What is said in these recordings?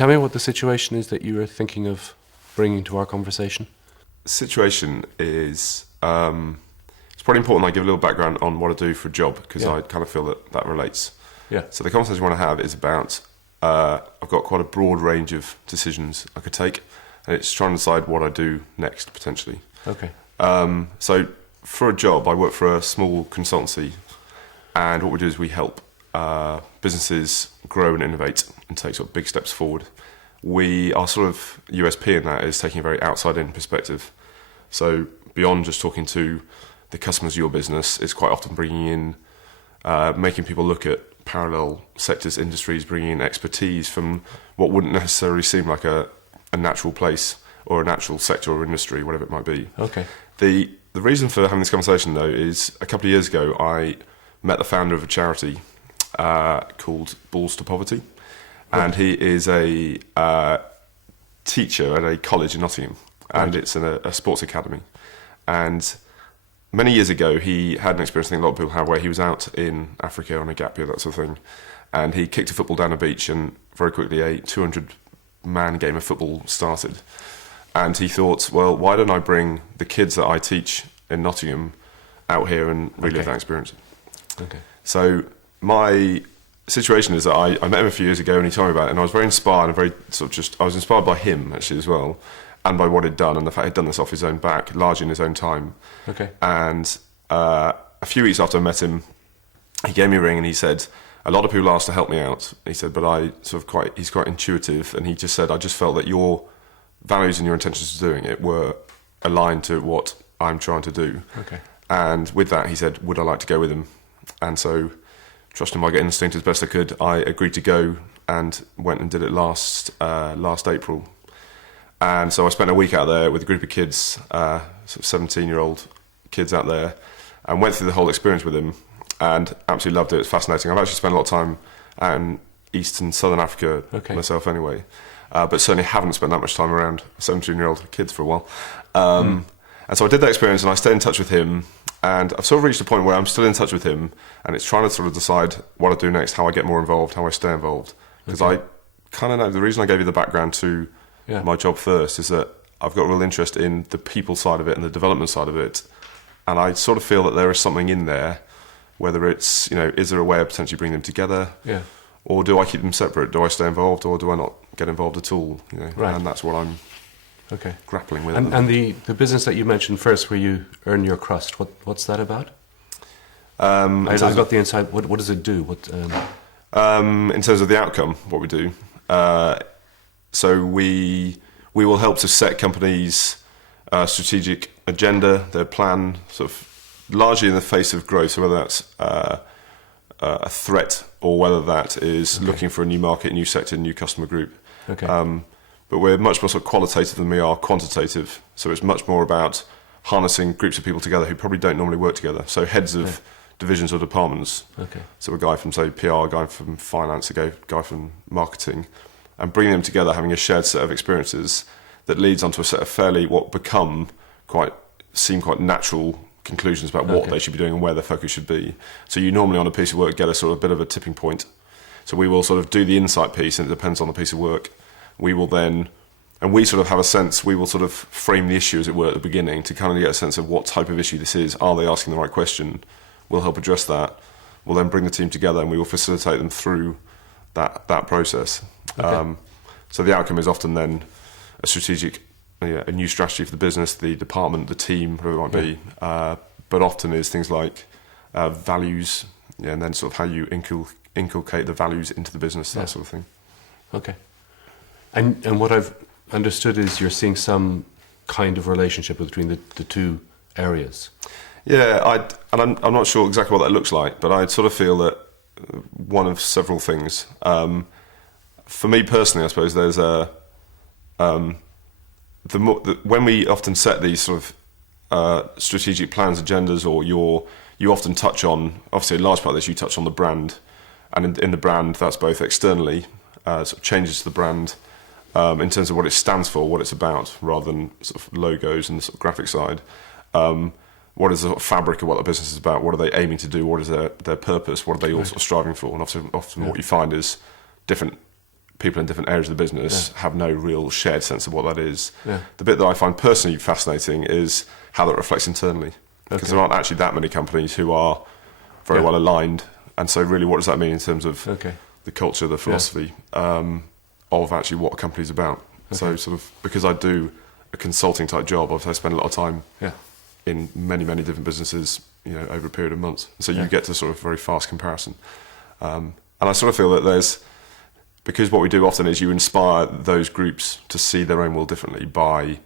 Tell me what the situation is that you were thinking of bringing to our conversation. Situation is, it's probably important I give a little background on what I do for a job, because I kind of feel that relates. Yeah. So the conversation I want to have is about, I've got quite a broad range of decisions I could take, and it's trying to decide what I do next, potentially. Okay. So for a job, I work for a small consultancy, and what we do is we help businesses grow and innovate and take sort of big steps forward. Our sort of USP in that is taking a very outside-in perspective. So beyond just talking to the customers of your business, it's quite often bringing in, making people look at parallel sectors, industries, bringing in expertise from what wouldn't necessarily seem like a natural place or a natural sector or industry, whatever it might be. Okay. The reason for having this conversation, though, is a couple of years ago I met the founder of a charity called Balls to Poverty, and he is a teacher at a college in Nottingham, and it's a sports academy. And many years ago, he had an experience I think a lot of people have, where he was out in Africa on a gap year, that sort of thing, and he kicked a football down a beach, and very quickly a 200-man game of football started. And he thought, well, why don't I bring the kids that I teach in Nottingham out here and relive that experience? Okay. So my situation is that I met him a few years ago, and he told me about it, and I was very inspired and very sort of I was inspired by him actually as well, and by what he'd done, and the fact he'd done this off his own back, largely in his own time. Okay. And a few weeks after I met him, he gave me a ring and he said, a lot of people asked to help me out. He said, but he's quite intuitive, and he just said, I just felt that your values and your intentions of doing it were aligned to what I'm trying to do. Okay. And with that, he said, would I like to go with him? And so, trusting my gut instinct as best I could, I agreed to go and went and did it last April. And so I spent a week out there with a group of kids, sort of 17-year-old kids out there, and went through the whole experience with him, and absolutely loved it. It's fascinating. I've actually spent a lot of time out in East and Southern Africa myself anyway, but certainly haven't spent that much time around 17-year-old kids for a while. And so I did that experience, and I stayed in touch with him, and I've sort of reached a point where I'm still in touch with him, and it's trying to sort of decide what I do next, how I get more involved, how I stay involved. Because I kind of know, the reason I gave you the background to my job first is that I've got a real interest in the people side of it and the development side of it, and I sort of feel that there is something in there, whether it's, is there a way of potentially bringing them together, or do I keep them separate? Do I stay involved, or do I not get involved at all? Right. And that's what I'm grappling with. And the business that you mentioned first, where you earn your crust, what's that about? I got the insight. What does it do? In terms of the outcome, what we do, so we will help to set companies' strategic agenda, their plan, sort of largely in the face of growth. So whether that's a threat or whether that is looking for a new market, new sector, new customer group. Okay. But we're much more sort of qualitative than we are quantitative. So it's much more about harnessing groups of people together who probably don't normally work together. So heads of divisions or departments. Okay. So a guy from, say, PR, a guy from finance, a guy from marketing, and bringing them together, having a shared set of experiences that leads onto a set of fairly what become quite natural conclusions about what they should be doing and where their focus should be. So you normally on a piece of work get a sort of bit of a tipping point. So we will sort of do the insight piece, and it depends on the piece of work. We will then, and we sort of have a sense, we will sort of frame the issue, as it were, at the beginning to kind of get a sense of what type of issue this is. Are they asking the right question? We'll help address that. We'll then bring the team together, and we will facilitate them through that process. Okay. So the outcome is often then a strategic, a new strategy for the business, the department, the team, whoever it might be. But often is things like values, and then sort of how you inculcate the values into the business, that sort of thing. Okay. And what I've understood is you're seeing some kind of relationship between the two areas. Yeah, I'm not sure exactly what that looks like, but I sort of feel that one of several things. For me personally, I suppose there's when we often set these sort of strategic plans, agendas, or you often touch on, obviously a large part of this, you touch on the brand, and in the brand, that's both externally, sort of changes to the brand, in terms of what it stands for, what it's about, rather than sort of logos and the sort of graphic side. What is the sort of fabric of what the business is about? What are they aiming to do? What is their purpose? What are they all sort of striving for? And often what you find is different people in different areas of the business have no real shared sense of what that is. Yeah. The bit that I find personally fascinating is how that reflects internally, because there aren't actually that many companies who are very well aligned. And so really, what does that mean in terms of the culture, the philosophy of actually what a company's about? So sort of, because I do a consulting type job, obviously I spend a lot of time in many, many different businesses, you know, over a period of months. So you get to sort of very fast comparison. And I sort of feel that because what we do often is you inspire those groups to see their own world differently by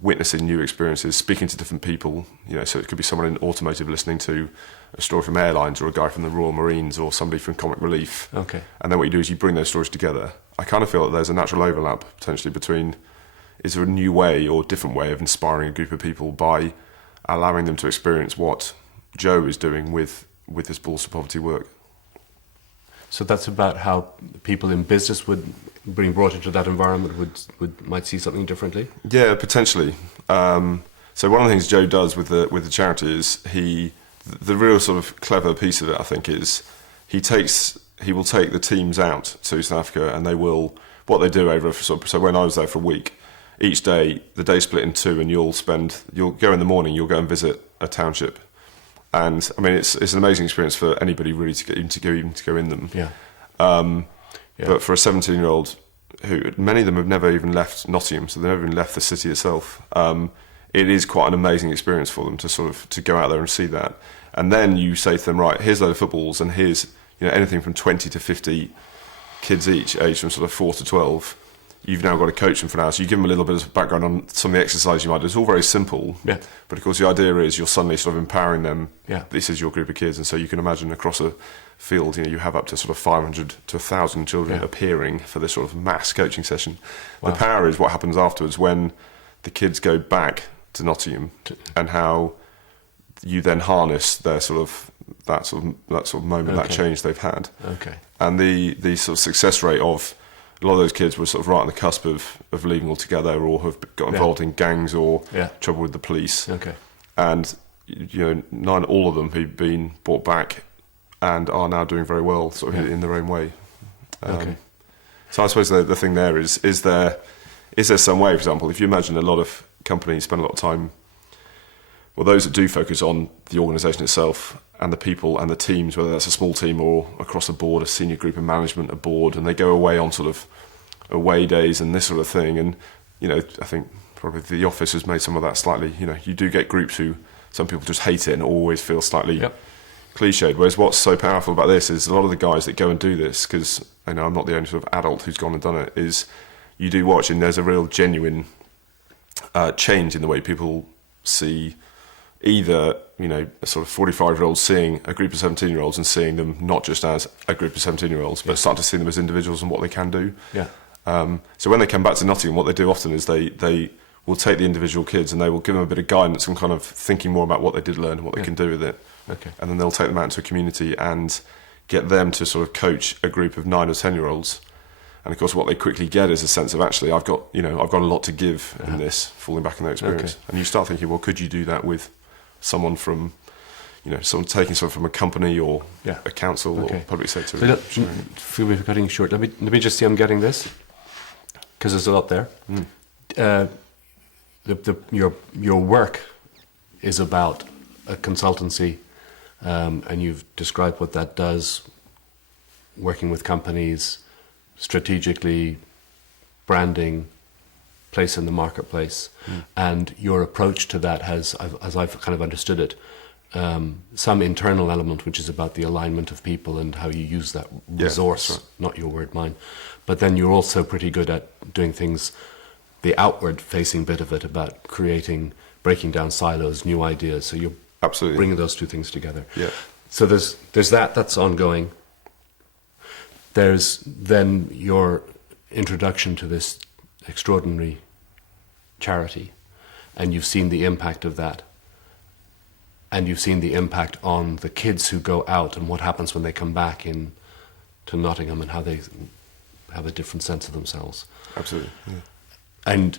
witnessing new experiences, speaking to different people, you know, so it could be someone in automotive listening to a story from airlines, or a guy from the Royal Marines, or somebody from Comic Relief. Okay. And then what you do is you bring those stories together. I kind of feel that there's a natural overlap potentially between, is there a new way or different way of inspiring a group of people by allowing them to experience what Joe is doing with his Balls to Poverty work. So that's about how people in business would, being brought into that environment, might see something differently? Yeah, potentially. So one of the things Joe does with the charity is the real sort of clever piece of it, I think, is he will take the teams out to South Africa, and what they do over so when I was there for a week, each day the day split in two, and you'll go in the morning, you'll go and visit a township. And I mean, it's an amazing experience for anybody really to go in them. Yeah. But for a 17-year-old who many of them have never even left Nottingham, so they've never even left the city itself. It is quite an amazing experience for them to go out there and see that. And then you say to them, right, here's a load of footballs, and here's, you know, anything from 20 to 50 kids each, aged from sort of 4 to 12. You've now got to coach them for an hour. So you give them a little bit of background on some of the exercises you might do. It's all very simple. Yeah. But of course, the idea is you're suddenly sort of empowering them. Yeah. This is your group of kids. And so you can imagine across a field, you know, you have up to sort of 500 to 1,000 children appearing for this sort of mass coaching session. Wow. The power is what happens afterwards when the kids go back to Nottingham, and how you then harness their sort of that moment, that change they've had. Okay. And the sort of success rate of a lot of those kids were sort of right on the cusp of leaving altogether, or have got involved in gangs or trouble with the police. Okay. And you know, all of them who've been brought back and are now doing very well, sort of in their own way. Okay. So I suppose the thing there is there some way, for example, if you imagine a lot of companies spend a lot of time, well, those that do focus on the organisation itself and the people and the teams, whether that's a small team or across the board, a senior group of management, a board, and they go away on sort of away days and this sort of thing. And, you know, I think probably the office has made some of that slightly, you know, you do get groups who, some people just hate it and always feel slightly cliched. Whereas what's so powerful about this is a lot of the guys that go and do this, because, you know, I'm not the only sort of adult who's gone and done it, is you do watch and there's a real genuine change in the way people see either, you know, a sort of 45-year-old seeing a group of 17-year-olds and seeing them not just as a group of 17-year-olds, but start to see them as individuals and what they can do. Yeah. So when they come back to Nottingham, what they do often is they will take the individual kids and they will give them a bit of guidance and kind of thinking more about what they did learn and what they can do with it. Okay. And then they'll take them out into a community and get them to sort of coach a group of 9 or 10-year-olds. And of course, what they quickly get is a sense of, actually, I've got a lot to give in this, falling back in their experience. Okay. And you start thinking, well, could you do that with someone from, you know, someone taking someone from a company or a council or public sector? So feel me for cutting short. Let me just see. I'm getting this because there's a lot there. Your work is about a consultancy, and you've described what that does, working with companies, strategically, branding, place in the marketplace, and your approach to that has, as I've kind of understood it, some internal element which is about the alignment of people and how you use that resource, not your word, mine. But then you're also pretty good at doing things, the outward-facing bit of it, about breaking down silos, new ideas. So you're bringing those two things together. Yeah. So there's that's ongoing. There's then your introduction to this extraordinary charity, and you've seen the impact of that, and you've seen the impact on the kids who go out and what happens when they come back to Nottingham and how they have a different sense of themselves. Absolutely. Yeah. And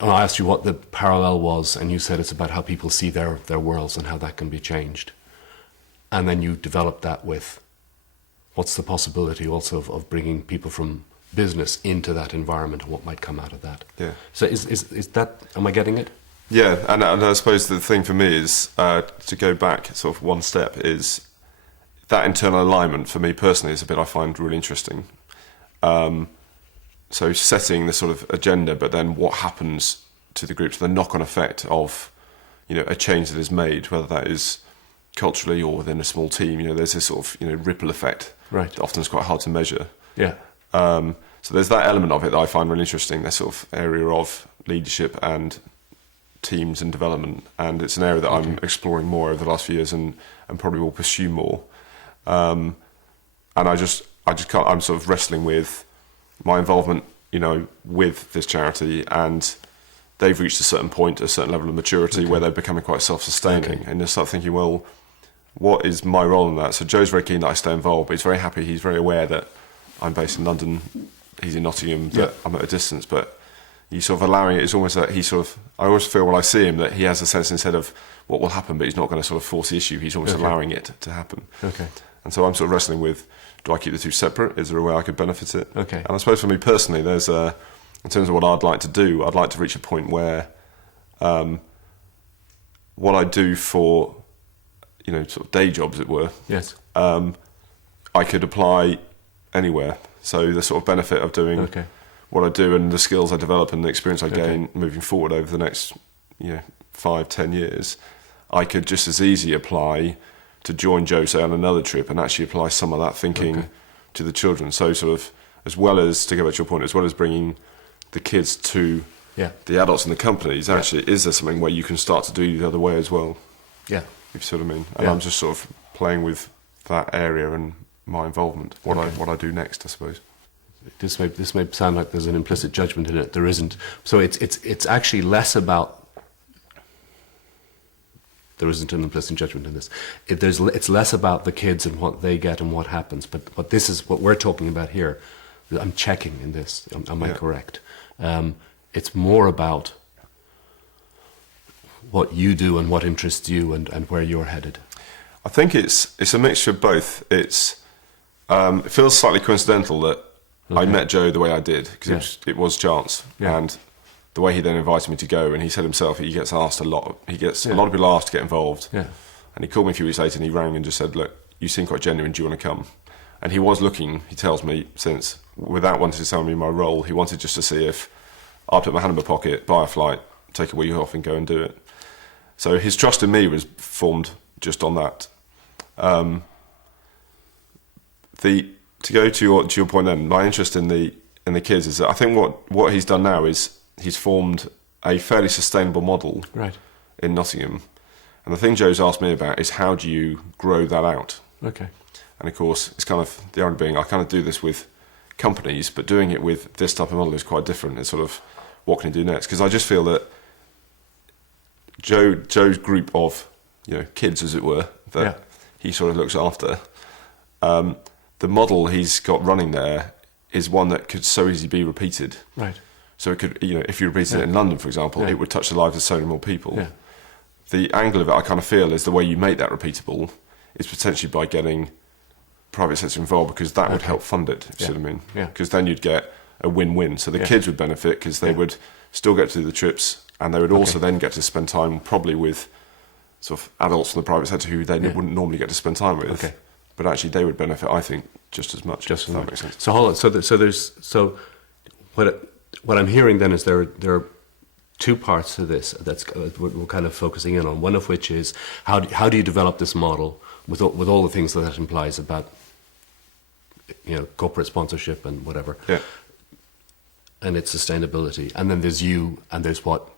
I asked you what the parallel was, and you said it's about how people see their worlds and how that can be changed. And then you developed that with what's the possibility also of bringing people from business into that environment and what might come out of that. Yeah. So is that, am I getting it? Yeah, and I suppose the thing for me is, to go back sort of one step, is that internal alignment for me personally is a bit I find really interesting. So setting the sort of agenda, but then what happens to the group, to the knock-on effect of, a change that is made, whether that is culturally or within a small team. There's this sort of, ripple effect. Right. That often is quite hard to measure. Yeah. So there's that element of it that I find really interesting, that sort of area of leadership and teams and development, and it's an area that I'm exploring more over the last few years and probably will pursue more. And I just can't, I'm sort of wrestling with my involvement, with this charity, and they've reached a certain point, a certain level of maturity where they're becoming quite self-sustaining, and you start thinking, well, what is my role in that? So Joe's very keen that I stay involved, but he's very happy, he's very aware that I'm based in London, he's in Nottingham, that I'm at a distance, but he's sort of allowing it. It's almost that I always feel when I see him that he has a sense instead of what will happen, but he's not going to sort of force the issue, he's almost allowing it to happen. Okay. And so I'm sort of wrestling with, do I keep the two separate? Is there a way I could benefit it? Okay. And I suppose for me personally, there's in terms of what I'd like to do, I'd like to reach a point where what I do for, sort of day jobs, as it were, yes, I could apply anywhere. So the sort of benefit of doing what I do and the skills I develop and the experience I gain moving forward over the next 5-10 years, I could just as easily apply to join Joe, say, on another trip and actually apply some of that thinking to the children. So sort of, as well as, to go back to your point, as well as bringing the kids to the adults in the companies, actually, is there something where you can start to do the other way as well? Yeah. If you see what I mean. And I'm just sort of playing with that area and my involvement, what I do next, I suppose. This may sound like there's an implicit judgment in it. There isn't. So it's actually less about. There isn't an implicit judgment in this. It's less about the kids and what they get and what happens. But this is what we're talking about here. I'm checking in this. Am I correct? It's more about what you do and what interests you and where you're headed. I think it's a mixture of both. It feels slightly coincidental that I met Joe the way I did, because it was chance, and the way he then invited me to go, and he said himself he gets asked a lot. He gets a lot of people asked to get involved, and he called me a few weeks later and he rang and just said, "Look, you seem quite genuine. Do you want to come?" And he was looking, he tells me, since without wanting to tell me my role, he wanted just to see if I'd put my hand in my pocket, buy a flight, take a week off, and go and do it. So his trust in me was formed just on that. To go to your point then, my interest in the kids is that I think what he's done now is he's formed a fairly sustainable model in Nottingham. And the thing Joe's asked me about is how do you grow that out? Okay. And of course, it's kind of, the irony being, I kind of do this with companies, but doing it with this type of model is quite different. It's sort of, what can you do next? Because I just feel that Joe's group of kids, as it were, that he sort of looks after, the model he's got running there is one that could so easily be repeated. Right. So it could, if you repeated it in London, for example, it would touch the lives of so many more people. Yeah. The angle of it, I kind of feel, is the way you make that repeatable is potentially by getting private sector involved, because that would help fund it, if you see what I mean. Yeah. Because then you'd get a win-win. So the kids would benefit because they would still get to do the trips, and they would also then get to spend time probably with sort of adults from the private sector who they wouldn't normally get to spend time with. Okay. But actually they would benefit, I think, just as much. Just if that makes sense. So hold on. So what I'm hearing then is there are two parts to this that's we're kind of focusing in on. One of which is how do you develop this model with all the things that implies about corporate sponsorship and whatever, and its sustainability. And then there's you, and there's what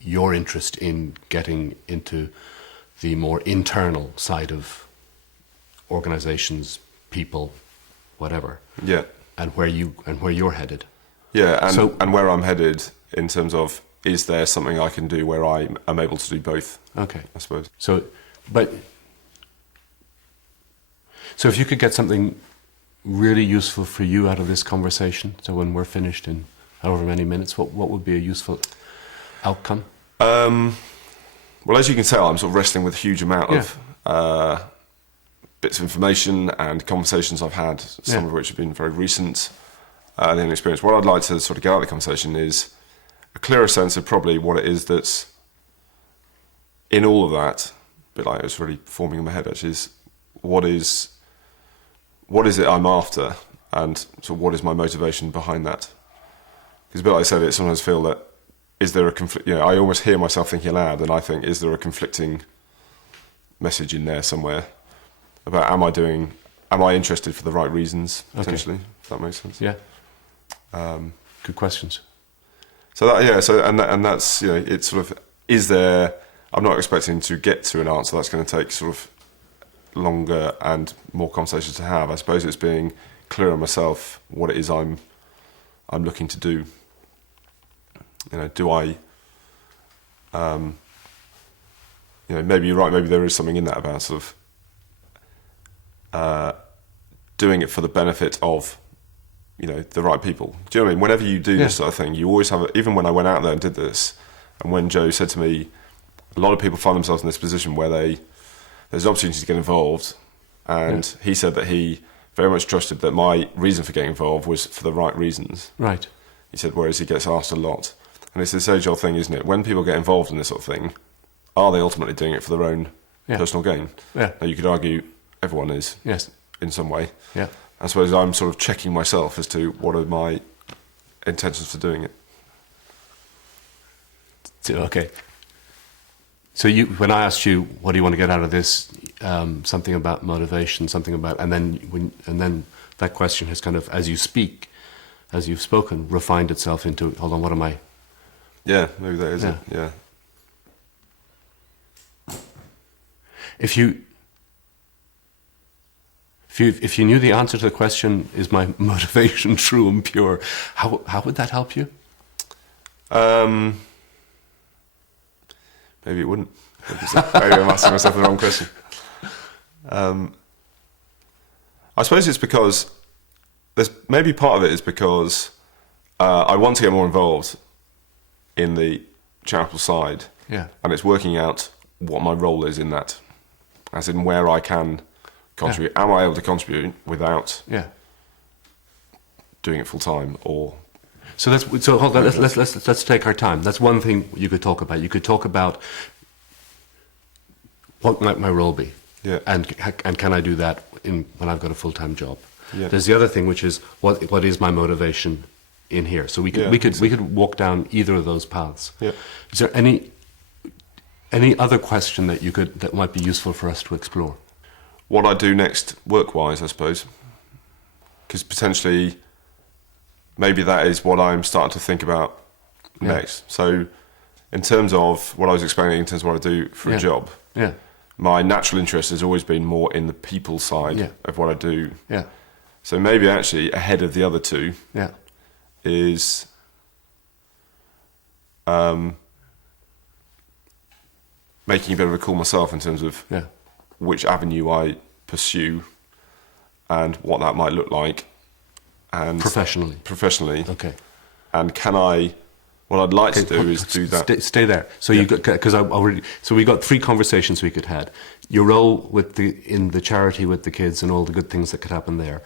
your interest in getting into the more internal side of organizations, people, whatever. Yeah. And where you're headed. Yeah, and where I'm headed in terms of, is there something I can do where I am able to do both? Okay. I suppose. So if you could get something really useful for you out of this conversation, so when we're finished in however many minutes, what would be a useful outcome? Well, as you can tell, I'm sort of wrestling with a huge amount of bits of information and conversations I've had, some of which have been very recent. the experience. What I'd like to sort of get out of the conversation is a clearer sense of probably what it is that's in all of that, a bit like it was really forming in my head actually, is what is it I'm after, and sort of what is my motivation behind that? Because a bit like I said, I sometimes feel that, is there a conflict? You know, I almost hear myself thinking aloud, and I think, is there a conflicting message in there somewhere about am I interested for the right reasons, potentially, if that makes sense? Yeah. Good questions. So that's, you know, it's sort of, is there, I'm not expecting to get to an answer that's going to take sort of longer and more conversations to have. I suppose it's being clear on myself what it is I'm looking to do. You know, do I, you know, maybe you're right, maybe there is something in that about sort of doing it for the benefit of, you know, the right people. Do you know what I mean? Whenever you do this sort of thing, you always have, even when I went out there and did this, and when Joe said to me, a lot of people find themselves in this position where there's an opportunity to get involved, and he said that he very much trusted that my reason for getting involved was for the right reasons. Right. He said, whereas he gets asked a lot. And it's this age-old thing, isn't it? When people get involved in this sort of thing, are they ultimately doing it for their own personal gain? Yeah. Now, you could argue everyone is, in some way. Yeah. I suppose I'm sort of checking myself as to what are my intentions for doing it. Okay. So when I asked you, what do you want to get out of this? Something about motivation, something about, and then that question has kind of, as you've spoken, refined itself into, hold on, what am I? Yeah, maybe that is it. Yeah. If you knew the answer to the question, is my motivation true and pure, how would that help you? Maybe it wouldn't. Maybe I'm asking myself the wrong question. I suppose it's because maybe part of it is because I want to get more involved in the charitable side, and it's working out what my role is in that, as in where I can contribute. Am I able to contribute without doing it full time or? So hold on, let's take our time. That's one thing you could talk about. You could talk about what might my role be, and can I do that when I've got a full-time job? Yeah. There's the other thing, which is what is my motivation in here. So we could walk down either of those paths. Yeah. Is there any other question that might be useful for us to explore? What I do next, work-wise, I suppose, because potentially. Maybe that is what I'm starting to think about next. So, in terms of what I was explaining, in terms of what I do for a job, my natural interest has always been more in the people side of what I do. Yeah. So maybe actually ahead of the other two is making a bit of a call myself in terms of which avenue I pursue and what that might look like. And professionally. Okay. And what I'd like to do is do that. Stay there. So we got 3 conversations we could had. Your role in the charity with the kids and all the good things that could happen there.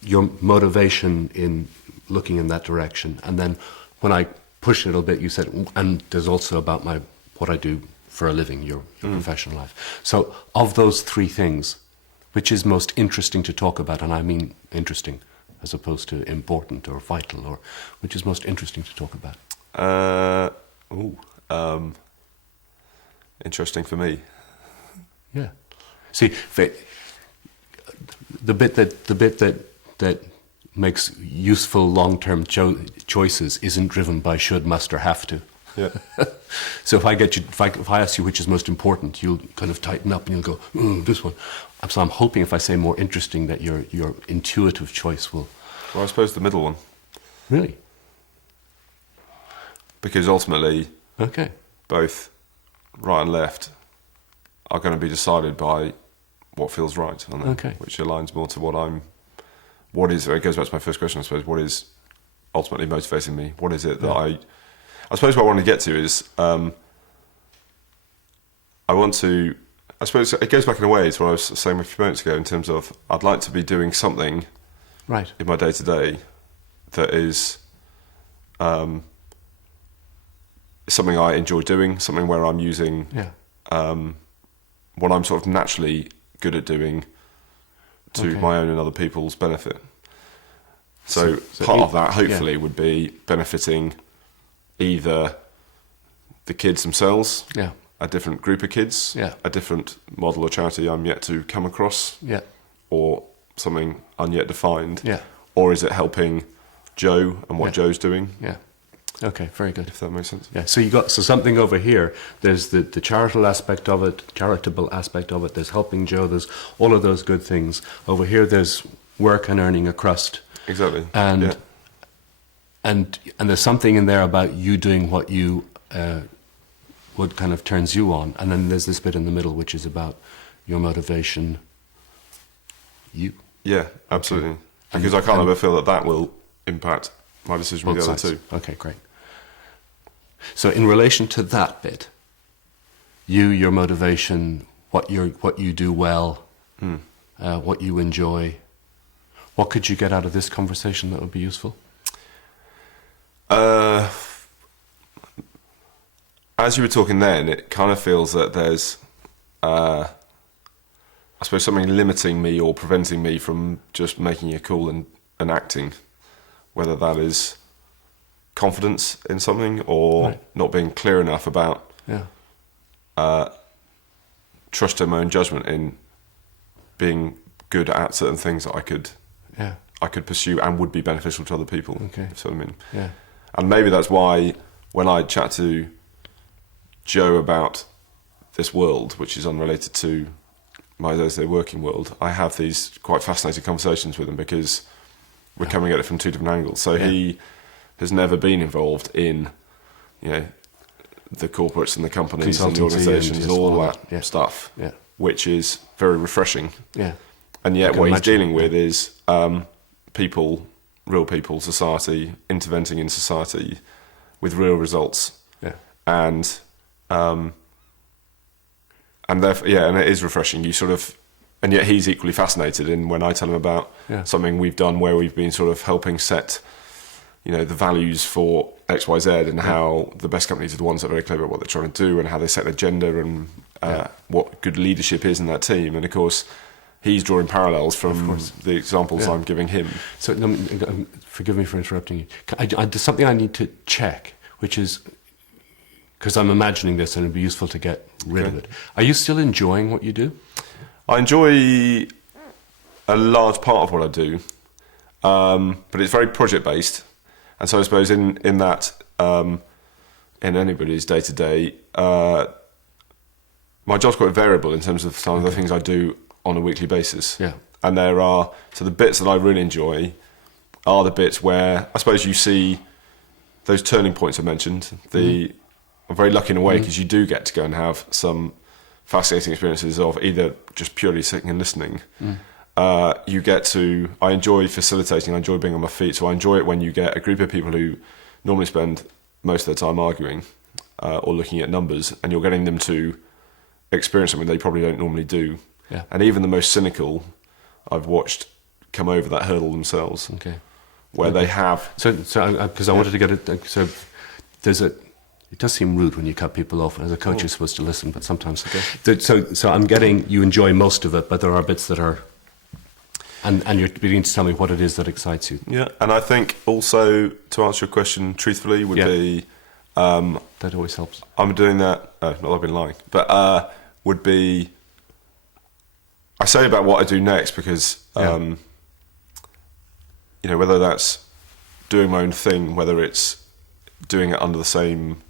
Your motivation in looking in that direction. And then when I pushed it a little bit, you said, and there's also about what I do for a living, your professional life. So of those 3 things, which is most interesting to talk about, and I mean interesting, as opposed to important or vital, or which is most interesting to talk about? Interesting for me. Yeah. See, the bit that makes useful long-term choices isn't driven by should, must, or have to. Yeah. So if I ask you which is most important, you'll kind of tighten up and you'll go, this one. So I'm hoping if I say more interesting that your intuitive choice will. Well, I suppose the middle one. Really? Because ultimately, both right and left are going to be decided by what feels right, aren't they? Which aligns more to it goes back to my first question, I suppose, what is ultimately motivating me? What is it that I suppose what I want to get to is, I suppose it goes back in a way to what I was saying a few moments ago in terms of I'd like to be doing something in my day-to-day that is something I enjoy doing, something where I'm using what I'm sort of naturally good at doing to my own and other people's benefit. So part of that, hopefully, would be benefiting either the kids themselves, a different group of kids, a different model or charity I'm yet to come across, or something unyet defined, or is it helping Joe and what Joe's doing? Okay, very good. If that makes sense. Yeah. So you got something over here. There's the charitable aspect of it, There's helping Joe. There's all of those good things. Over here, there's work and earning a crust. Exactly. And there's something in there about you doing what you what kind of turns you on. And then there's this bit in the middle which is about your motivation. You. Yeah, absolutely. Because I can't ever feel that will impact my decision with the other two. Okay, great. So in relation to that bit, your motivation, what you do well, what you enjoy, what could you get out of this conversation that would be useful? As you were talking then, it kind of feels that there's, I suppose, something limiting me or preventing me from just making a call and acting, whether that is confidence in something or not being clear enough about trusting my own judgment in being good at certain things that I could pursue and would be beneficial to other people. Okay. If you know what I mean. Yeah. And maybe that's why when I chat to Joe about this world, which is unrelated to my day-to-day working world, I have these quite fascinating conversations with him because we're coming at it from two different angles. So he has never been involved in, the corporates and the companies and the organisations and all that stuff, which is very refreshing. Yeah. And yet what he's dealing with is people, real people, society, interventing in society with real results. Yeah. And therefore, and it is refreshing. You sort of, and yet he's equally fascinated in when I tell him about something we've done where we've been sort of helping set, the values for X, Y, Z, and how the best companies are the ones that are very clear about what they're trying to do and how they set their agenda and what good leadership is in that team. And of course, he's drawing parallels from the examples I'm giving him. So, forgive me for interrupting you. There's something I need to check, which is, because I'm imagining this and it'd be useful to get rid of it. Are you still enjoying what you do? I enjoy a large part of what I do, but it's very project-based. And so I suppose in that, in anybody's day-to-day, my job's quite variable in terms of some of the things I do on a weekly basis. Yeah. And so the bits that I really enjoy are the bits where I suppose you see those turning points I mentioned. I'm very lucky in a way because you do get to go and have some fascinating experiences of either just purely sitting and listening. I enjoy facilitating, I enjoy being on my feet, so I enjoy it when you get a group of people who normally spend most of their time arguing or looking at numbers, and you're getting them to experience something they probably don't normally do. Yeah. And even the most cynical I've watched come over that hurdle themselves. Okay. Where they have... So because I wanted to get it... So there's a... It does seem rude when you cut people off. As a coach, you're supposed to listen, but sometimes... Okay. So I'm getting... You enjoy most of it, but there are bits that are... And you're beginning to tell me what it is that excites you. Yeah, and I think also, to answer your question truthfully, would be... that always helps. I'm doing that... not that I've been lying. But would be... I say about what I do next because... whether that's doing my own thing, whether it's doing it under the same...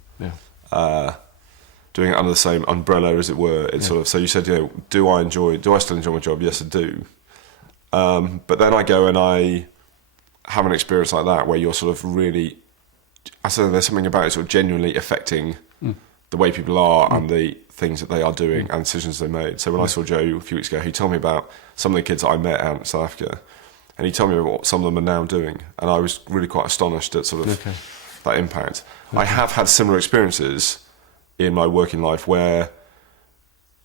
doing it under the same umbrella, as it were. It's sort of... So you said, do I still enjoy my job? Yes, I do. But then I go and I have an experience like that where you're sort of really... I said there's something about it sort of genuinely affecting the way people are and the things that they are doing and decisions they made. So when I saw Joe a few weeks ago, he told me about some of the kids that I met out in South Africa, and he told me about what some of them are now doing, and I was really quite astonished at sort of that impact. Okay. I have had similar experiences in my working life where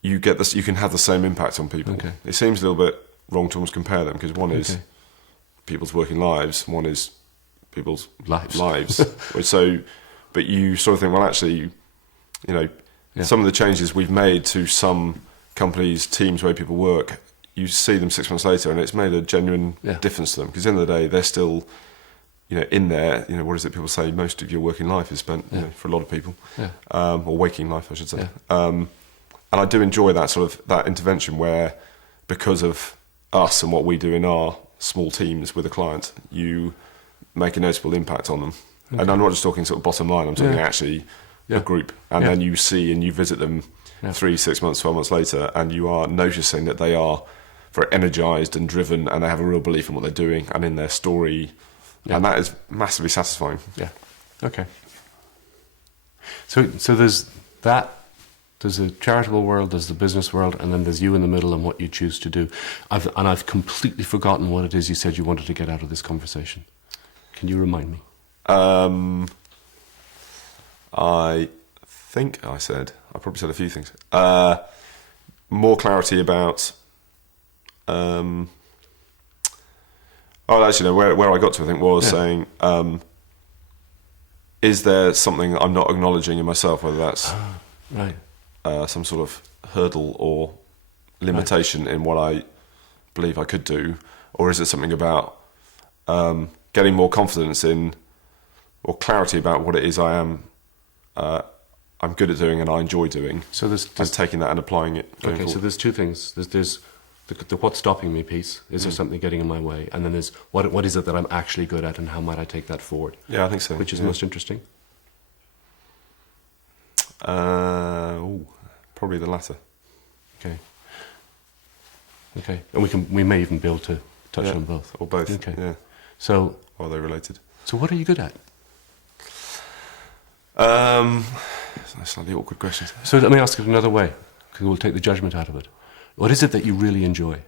you can have the same impact on people. Okay. It seems a little bit wrong to almost compare them because one is people's working lives, one is people's lives. But you sort of think, well, actually, some of the changes we've made to some companies, teams, where people work, you see them 6 months later, and it's made a genuine difference to them. Because at the end of the day, they're still, in there. What is it people say? Most of your working life is spent, for a lot of people, or waking life, I should say. And I do enjoy that sort of that intervention where, because of us and what we do in our small teams with a client, you make a noticeable impact on them. Okay. And I'm not just talking sort of bottom line, I'm talking actually a group. And then you see and you visit them 3, 6 months, 12 months later, and you are noticing that they are very energised and driven, and they have a real belief in what they're doing and in their story. Yeah. And that is massively satisfying. Yeah. Okay. So there's that. There's a charitable world, there's the business world, and then there's you in the middle and what you choose to do. I've completely forgotten what it is you said you wanted to get out of this conversation. Can you remind me? I think I probably said a few things. More clarity about... actually, no, where I got to, I think, was saying, is there something I'm not acknowledging in myself, whether that's some sort of hurdle or limitation in what I believe I could do, or is it something about getting more confidence in, or clarity about what it is I'm good at doing and I enjoy doing. So there's taking that and applying it. Going forward. So there's two things. There's the what's stopping me piece. Is there something getting in my way? And then there's what is it that I'm actually good at, and how might I take that forward? Yeah, I think so. Which is most interesting? Probably the latter. Okay, and we may even be able to touch on both. Or both. Okay. Yeah. So are they related? So what are you good at? Slightly awkward questions. So let me ask it another way, because we'll take the judgment out of it. What is it that you really enjoy?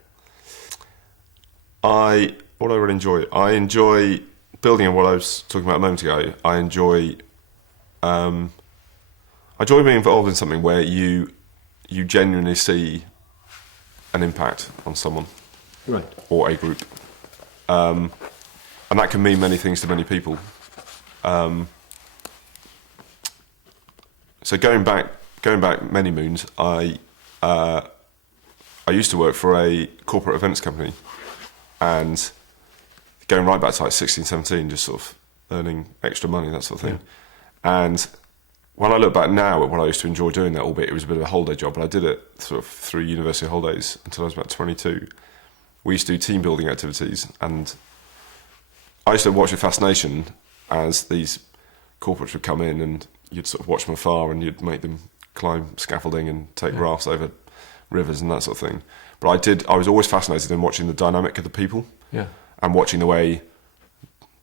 What I really enjoy? I enjoy building on what I was talking about a moment ago. I enjoy being involved in something where you genuinely see an impact on someone, right, or a group, and that can mean many things to many people. So going back many moons, I used to work for a corporate events company, and going right back to like 16, 17, just sort of earning extra money, that sort of thing. Yeah. And when I look back now at what I used to enjoy doing there, albeit it was a bit of a holiday job, but I did it sort of through university holidays until I was about 22. We used to do team building activities, and I used to watch with fascination as these corporates would come in, and you'd sort of watch from afar, and you'd make them climb scaffolding and take rafts over rivers and that sort of thing. But I was always fascinated in watching the dynamic of the people, and watching the way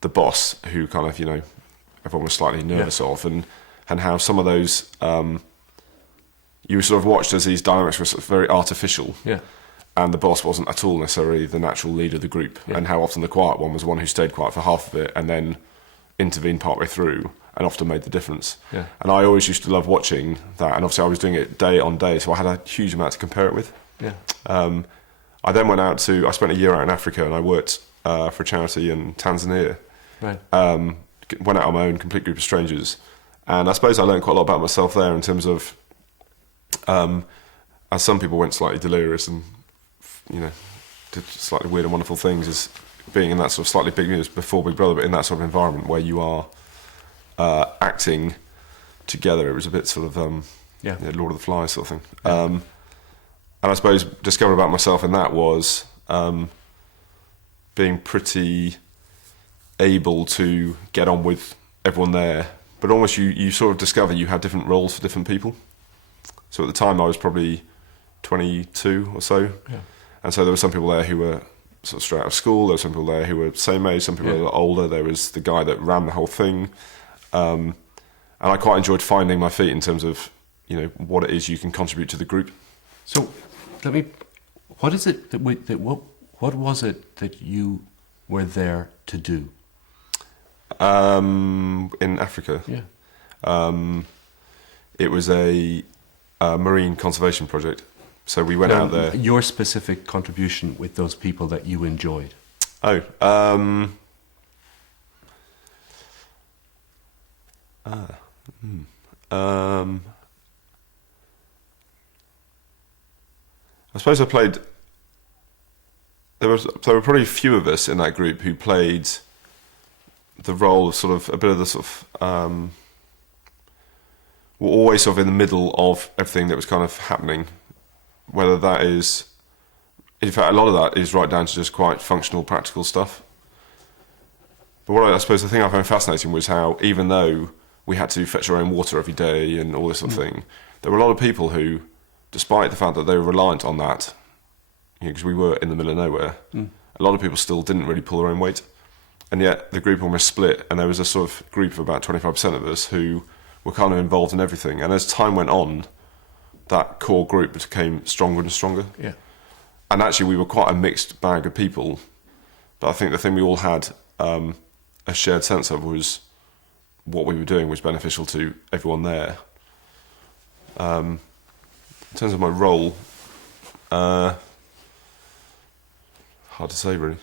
the boss, who kind of, everyone was slightly nervous of, and how some of those, you were sort of watched as these dynamics were sort of very artificial, and the boss wasn't at all necessarily the natural leader of the group, and how often the quiet one was the one who stayed quiet for half of it and then intervened partway through, and often made the difference. Yeah. And I always used to love watching that, and obviously I was doing it day on day, so I had a huge amount to compare it with. Yeah. I then I spent a year out in Africa, and I worked for a charity in Tanzania. Right. Went out on my own, complete group of strangers, and I suppose I learned quite a lot about myself there in terms of, as some people went slightly delirious and, did slightly weird and wonderful things, as being in that sort of slightly big news before Big Brother, but in that sort of environment where you are acting together. It was a bit sort of Lord of the Flies sort of thing. And I suppose discovering about myself in that was being pretty able to get on with everyone there, but almost you sort of discover you have different roles for different people. So at the time I was probably 22 or so, and so there were some people there who were sort of straight out of school, there were some people there who were same age, some people who were older, there was the guy that ran the whole thing, and I quite enjoyed finding my feet in terms of what it is you can contribute to the group. So what is it what was it that you were there to do? In Africa, it was a marine conservation project. So we went out there. Your specific contribution with those people that you enjoyed. I suppose I played. There were probably a few of us in that group who played the role of sort of a bit of the sort of were always sort of in the middle of everything that was kind of happening. Whether that is, in fact, a lot of that is right down to just quite functional, practical stuff. But what I suppose the thing I found fascinating was how, even though we had to fetch our own water every day and all this sort of thing, there were a lot of people who, despite the fact that they were reliant on that, because we were in the middle of nowhere, a lot of people still didn't really pull their own weight. And yet the group almost split, and there was a sort of group of about 25% of us who were kind of involved in everything. And as time went on, that core group became stronger and stronger. Yeah. And actually we were quite a mixed bag of people. But I think the thing we all had a shared sense of was what we were doing was beneficial to everyone there. In terms of my role, hard to say really.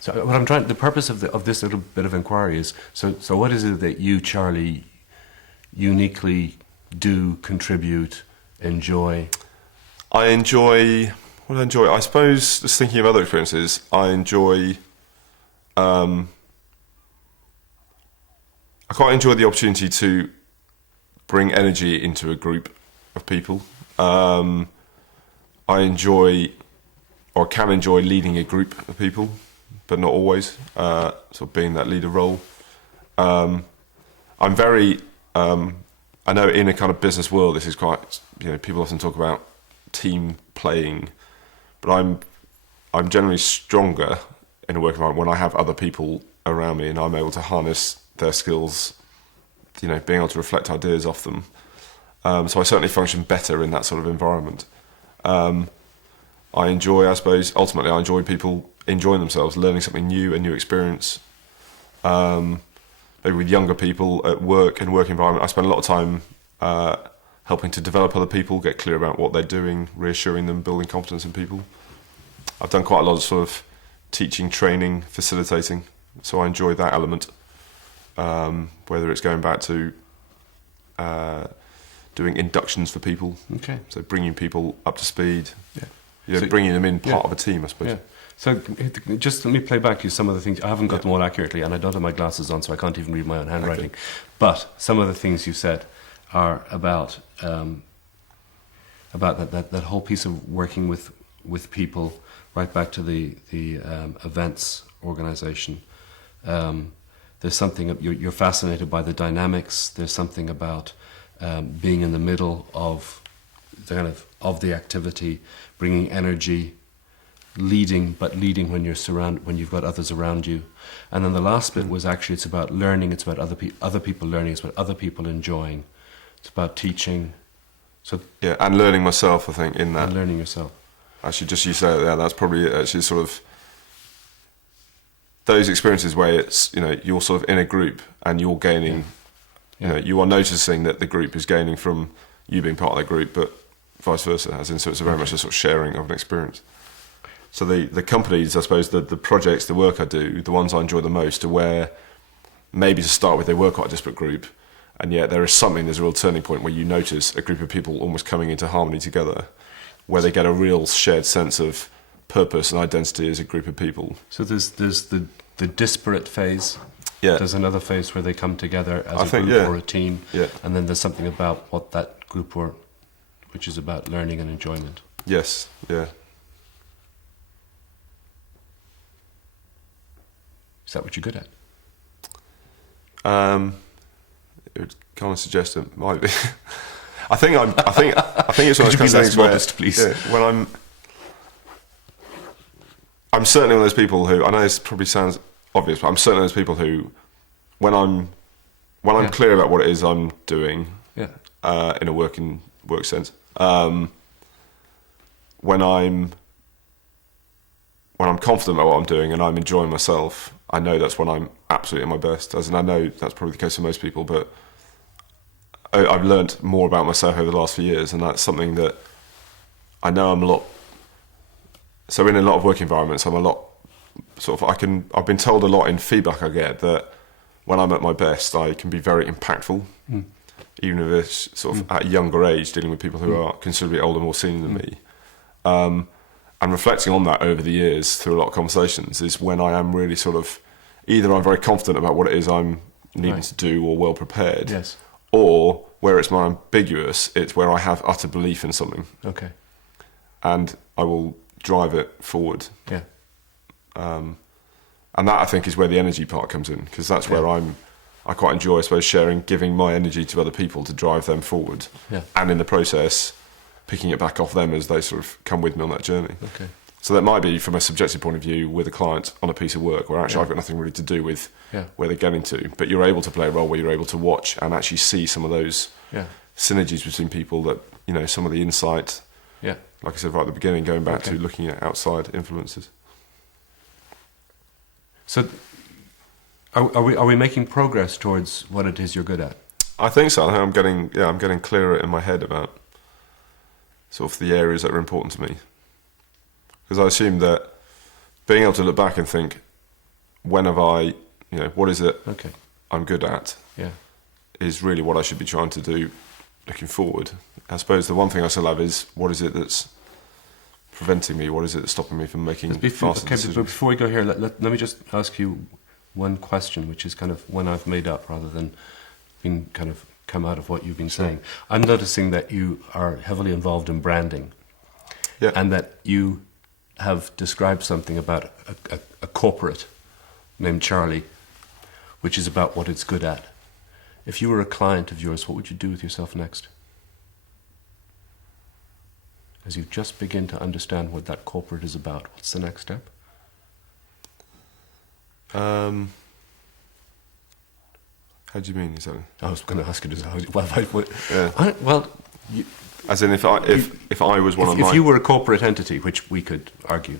So what I'm trying, the purpose of this little bit of inquiry is, so what is it that you, Charlie, uniquely do, contribute, enjoy? What do I enjoy? I suppose, just thinking of other experiences, I enjoy, I quite enjoy the opportunity to bring energy into a group of people. I enjoy, or can enjoy, leading a group of people, but not always, sort of being that leader role. I'm very, I know in a kind of business world, this is quite, people often talk about team playing, but I'm generally stronger in a work environment when I have other people around me and I'm able to harness their skills, being able to reflect ideas off them. So I certainly function better in that sort of environment. I enjoy, I suppose, ultimately I enjoy people enjoying themselves, learning something new, a new experience. Maybe with younger people at work, in work environment, I spend a lot of time helping to develop other people, get clear about what they're doing, reassuring them, building confidence in people. I've done quite a lot of sort of teaching, training, facilitating, so I enjoy that element. Whether it's going back to doing inductions for people, Okay. So bringing people up to speed, So- bringing them in part of a team, I suppose. Yeah. So just let me play back you some of the things. I haven't got them all accurately, and I don't have my glasses on, so I can't even read my own handwriting. Okay. But some of the things you said are about that whole piece of working with people, right back to the events organisation. There's something you're fascinated by the dynamics. There's something about being in the middle of the activity, bringing energy. Leading when you've got others around you, and then the last bit was actually it's about learning. It's about other people learning. It's about other people enjoying. It's about teaching. So Yeah, and learning myself, I think, in that. and learning yourself. Actually, just you say it there, that's probably actually sort of those experiences where it's, you're sort of in a group and you're gaining, you are noticing that the group is gaining from you being part of that group, but vice versa, as in, so it's very much a sort of sharing of an experience. So the companies, I suppose, the projects, the work I do, the ones I enjoy the most are where maybe to start with they were quite a disparate group, and yet there's a real turning point where you notice a group of people almost coming into harmony together, where they get a real shared sense of purpose and identity as a group of people. So there's the disparate phase. Yeah. There's another phase where they come together as I think, group yeah. or a team. Yeah. And then there's something about what that group were, which is about learning and enjoyment. Yes, yeah. Is that what you're good at? It would kind of suggest it might be. I think it's one of those Could you be kind of less things where, modest, please? when I'm certainly one of those people who, I know this probably sounds obvious, but I'm certainly one of those people who, when I'm clear about what it is I'm doing, Yeah. in a work sense, when I'm confident about what I'm doing and I'm enjoying myself, I know that's when I'm absolutely at my best. As in, I know that's probably the case for most people, but I've learned more about myself over the last few years, and that's something that I know I'm a lot. So in a lot of work environments, I'm a lot sort of. I've been told a lot in feedback I get that when I'm at my best, I can be very impactful, even if it's sort of at a younger age, dealing with people who are considerably older, more senior than me. And reflecting on that over the years through a lot of conversations is when I am really sort of, either I'm very confident about what it is I'm needing to do or well prepared, Yes. or where it's more ambiguous, it's where I have utter belief in something. Okay. And I will drive it forward. Yeah. And that, I think, is where the energy part comes in, because that's where I quite enjoy, I suppose, sharing, giving my energy to other people to drive them forward. Yeah. And in the process, picking it back off them as they sort of come with me on that journey. Okay. So that might be from a subjective point of view with a client on a piece of work where actually I've got nothing really to do with where they're getting to, but you're able to play a role where you're able to watch and actually see some of those synergies between people, that, you know, some of the insight, like I said right at the beginning, going back to looking at outside influences. So are we making progress towards what it is you're good at? I think so. I think I'm getting clearer in my head about sort of the areas that are important to me. Because I assume that being able to look back and think, when have I, you know, what is it I'm good at, is really what I should be trying to do looking forward. I suppose the one thing I still have is, what is it that's preventing me? What is it that's stopping me from making faster decisions? But before we go here, let me just ask you one question, which is kind of one I've made up rather than being kind of come out of what you've been saying. I'm noticing that you are heavily involved in branding, and that you have described something about a corporate named Charlie, which is about what it's good at. If you were a client of yours, what would you do with yourself next? As you just begin to understand what that corporate is about, what's the next step? How do you mean exactly? I was going to ask you this. As in, if I was one of my... If you were a corporate entity, which we could argue,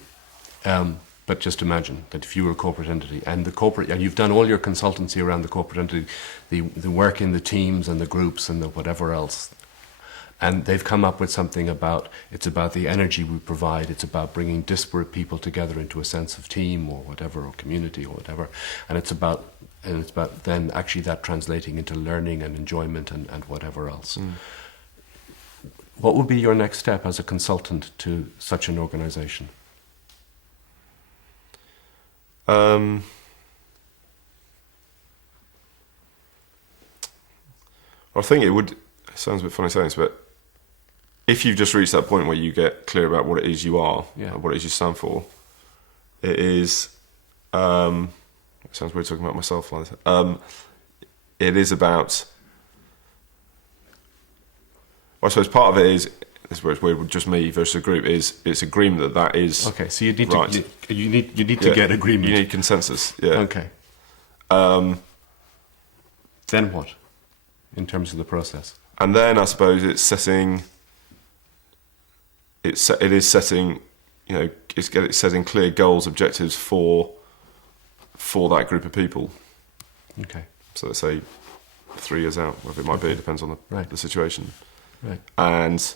but just imagine that if you were a corporate entity and you've done all your consultancy around the corporate entity, the work in the teams and the groups and the whatever else, and they've come up with something it's about the energy we provide, it's about bringing disparate people together into a sense of team or whatever, or community or whatever, and it's about then actually that translating into learning and enjoyment and whatever else. What would be your next step as a consultant to such an organisation? I think it sounds a bit funny saying this, but if you've just reached that point where you get clear about what it is you are, and what it is you stand for, it is, it sounds weird talking about myself like that. It is about, I suppose part of it is, this is where it's weird with just me versus a group, is it's agreement that is okay. So you need right. you need to get agreement. You need consensus. Yeah. Okay. Then what, in terms of the process? And then I suppose it's setting. It is setting, you know, it's setting clear goals, objectives for that group of people. Okay. So let's say 3 years out, whatever it might be, it depends on the situation. Right. And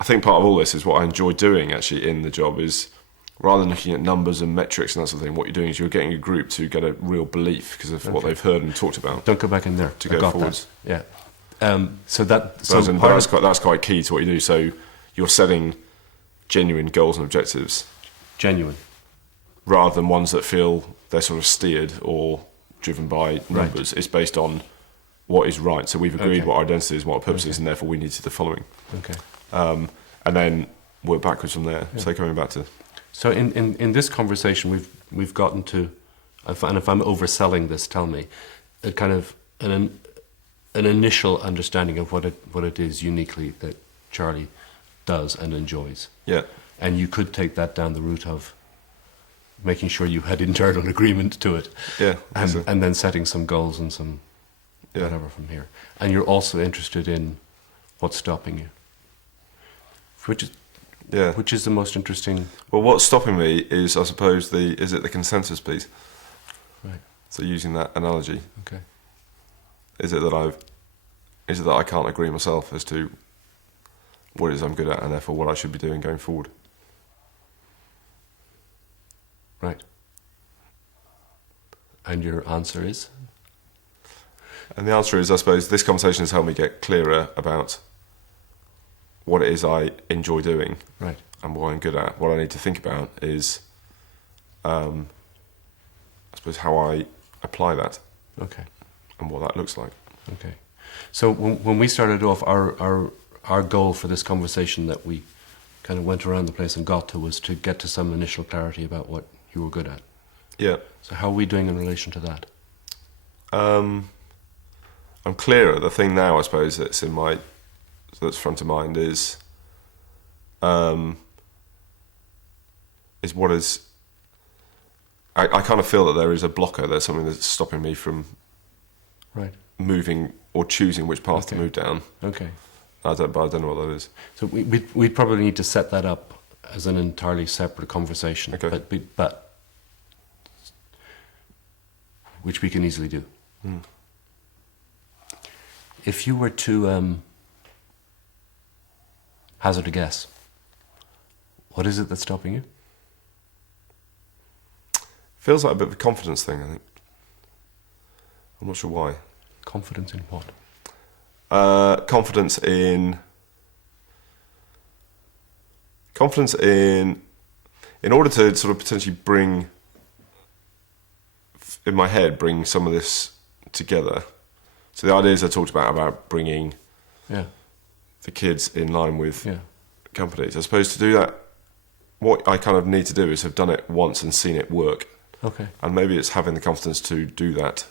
I think part of all this is what I enjoy doing actually in the job is, rather than looking at numbers and metrics and that sort of thing, what you're doing is you're getting a group to get a real belief because of what they've heard and talked about. Don't go back in there. To go forwards. That. Yeah. That's quite key to what you do. So you're setting genuine goals and objectives. Genuine. Rather than ones that feel they're sort of steered or driven by numbers. It's based on what is right. So we've agreed what our identity is, what our purpose is, and therefore we need to do the following. Okay. And then work backwards from there. So coming back to... So in this conversation, we've gotten to, and if I'm overselling this, tell me, a kind of an initial understanding of what it is uniquely that Charlie does and enjoys. Yeah. And you could take that down the route of making sure you had internal agreement to it. Yeah. And then setting some goals and some whatever from here. And you're also interested in what's stopping you, which is the most interesting. Well, what's stopping me is, I suppose, the consensus piece. Right. So using that analogy. Okay. Is it that I can't agree myself as to what it is I'm good at and therefore what I should be doing going forward? Right. And your answer is? And the answer is, I suppose, this conversation has helped me get clearer about what it is I enjoy doing, right, and what I'm good at. What I need to think about is, I suppose, how I apply that, okay, and what that looks like. okay. So when we started off, our goal for this conversation that we kind of went around the place and got to was to get to some initial clarity about what you were good at. Yeah. So how are we doing in relation to that? I'm clearer. The thing now, I suppose, that's front of mind is what is. I kind of feel that there is a blocker. There's something that's stopping me from right moving or choosing which path to move down. Okay. But I don't know what that is. So we'd probably need to set that up as an entirely separate conversation. Okay. But which we can easily do. Mm. If you were to hazard a guess, what is it that's stopping you? Feels like a bit of a confidence thing, I think. I'm not sure why. Confidence in what? Confidence in order to sort of potentially bring some of this together. So the ideas I talked about bringing the kids in line with companies. I suppose to do that, what I kind of need to do is have done it once and seen it work. Okay. And maybe it's having the confidence to do that.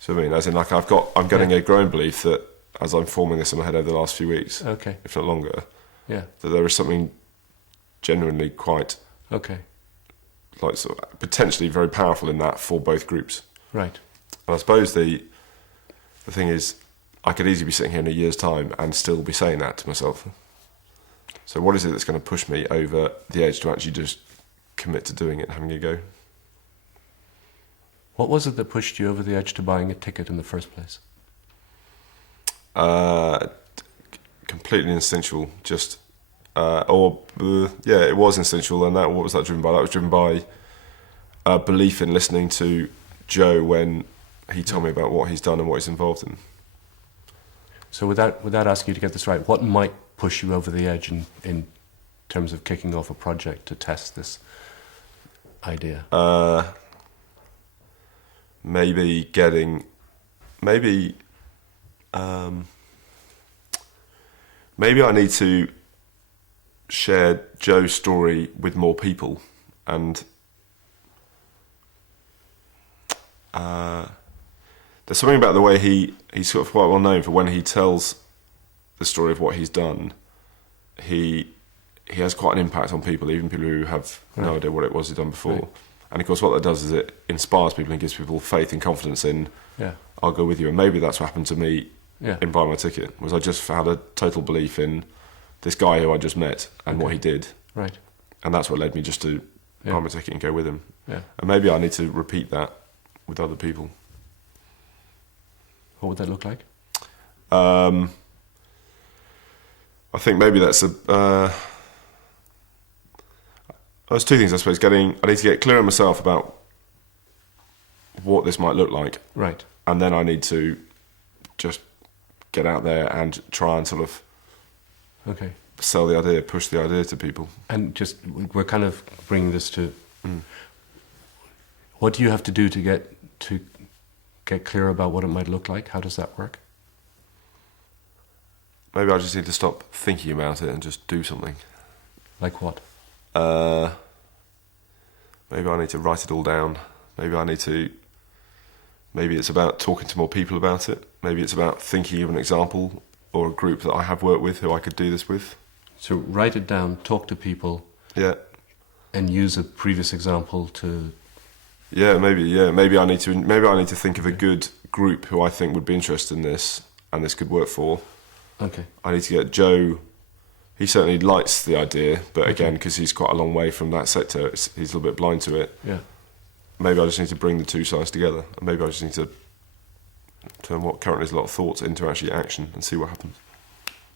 So I mean, as in, like I'm getting a growing belief that as I'm forming this in my head over the last few weeks, if not longer, that there is something genuinely quite, like sort of potentially very powerful in that for both groups. Right. And I suppose the thing is, I could easily be sitting here in a year's time and still be saying that to myself. So what is it that's going to push me over the edge to actually just commit to doing it and having a go? What was it that pushed you over the edge to buying a ticket in the first place? Completely instinctual. Just, it was instinctual. And what was that driven by? That was driven by a belief in listening to Joe when he told me about what he's done and what he's involved in. So without asking you to get this right, what might push you over the edge in terms of kicking off a project to test this idea? Maybe I need to share Joe's story with more people, and there's something about the way he's sort of quite well known for when he tells the story of what he's done. He has quite an impact on people, even people who have no idea what it was he'd done before. Right. And of course, what that does is it inspires people and gives people faith and confidence in, I'll go with you. And maybe that's what happened to me in buying my ticket, was I just had a total belief in this guy who I just met and what he did. Right. And that's what led me just to buy my ticket and go with him. Yeah. And maybe I need to repeat that with other people. What would that look like? I think maybe that's there's two things, I suppose. I need to get clear on myself about what this might look like. Right. And then I need to just get out there and try and sort of sell the idea, push the idea to people. And just, we're kind of bringing this to, what do you have to do to get clear about what it might look like? How does that work? Maybe I just need to stop thinking about it and just do something. Like what? Maybe I need to write it all down. Maybe it's about talking to more people about it. Maybe it's about thinking of an example or a group that I have worked with who I could do this with. So write it down, talk to people. Yeah. And use a previous example to... Maybe I need to think of a good group who I think would be interested in this and this could work for. Okay. I need to get Joe. He certainly likes the idea, but again, because he's quite a long way from that sector, he's a little bit blind to it. Yeah. Maybe I just need to bring the two sides together, and maybe I just need to turn what currently is a lot of thoughts into actually action and see what happens.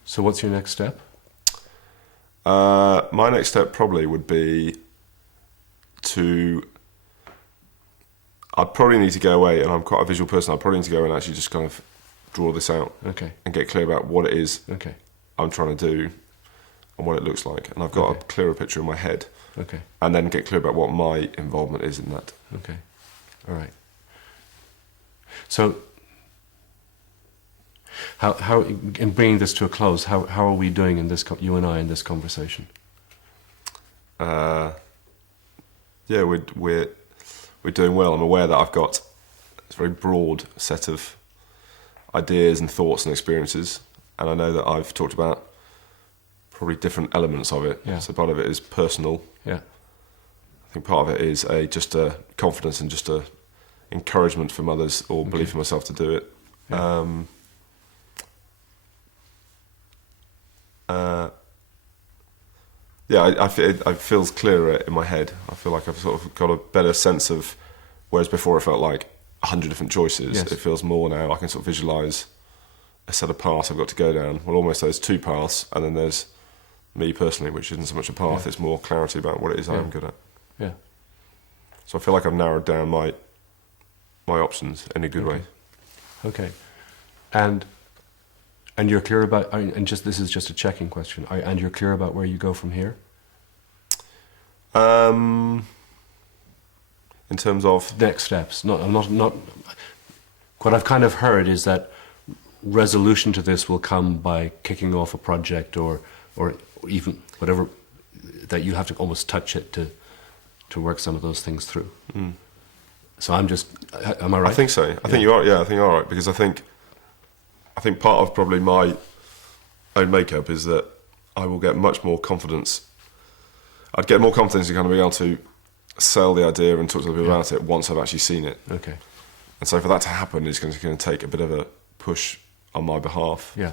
So what's your next step? My next step probably would be to... I'd probably need to go away, and I'm quite a visual person. I'd probably need to go and actually just kind of draw this out, Okay. and get clear about what it is Okay. I'm trying to do and what it looks like. And I've got a clearer picture in my head. Okay. And then get clear about what my involvement is in that. Okay. All right. So, how in bringing this to a close, how are we doing in this? You and I in this conversation? Yeah, we're doing well. I'm aware that I've got a very broad set of ideas and thoughts and experiences, and I know that I've talked about probably different elements of it. Yeah. So part of it is personal. Yeah. I think part of it is just a confidence and just a encouragement from others, or belief in myself to do it. Yeah. It feels clearer in my head. I feel like I've sort of got a better sense of, whereas before it felt like 100 different choices. Yes. It feels more now. I can sort of visualise a set of paths I've got to go down. Well, almost there's two paths, and then there's me personally, which isn't so much a path. Yeah. It's more clarity about what it is I am good at. Yeah. So I feel like I've narrowed down my options in a good way. Okay. And you're clear about, and just this is just a checking question, and you're clear about where you go from here? In terms of Next steps. Not. What I've kind of heard is that resolution to this will come by kicking off a project, or even whatever, that you have to almost touch it to work some of those things through. Mm. So am I right? I think so. I think you are. Yeah, I think you're right, because I think part of probably my own makeup is that I will get much more confidence. I'd get more confidence in kind of being able to sell the idea and talk to people about it once I've actually seen it. Okay. And so for that to happen, it's going to take a bit of a push on my behalf. Yeah.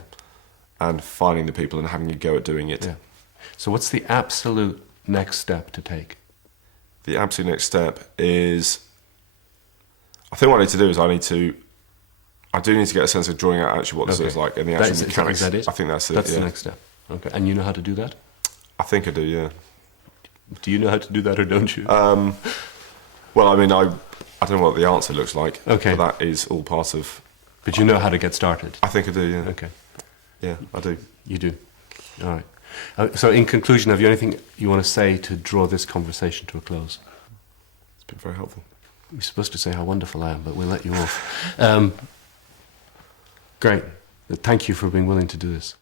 And finding the people and having a go at doing it. Yeah. So what's the absolute next step to take? The absolute next step is, I think what I need to do is I do need to get a sense of drawing out actually what this is like in the actual mechanics. Is that it? I think that's it. That's the next step. Okay. And you know how to do that? I think I do, yeah. Do you know how to do that, or don't you? Well, I mean, I don't know what the answer looks like. Okay. But that is all part of... But you know how to get started? I think I do, yeah. Okay. Yeah, I do. You do. All right. So in conclusion, have you anything you want to say to draw this conversation to a close? It's been very helpful. We're supposed to say how wonderful I am, but we'll let you off. Great. Thank you for being willing to do this.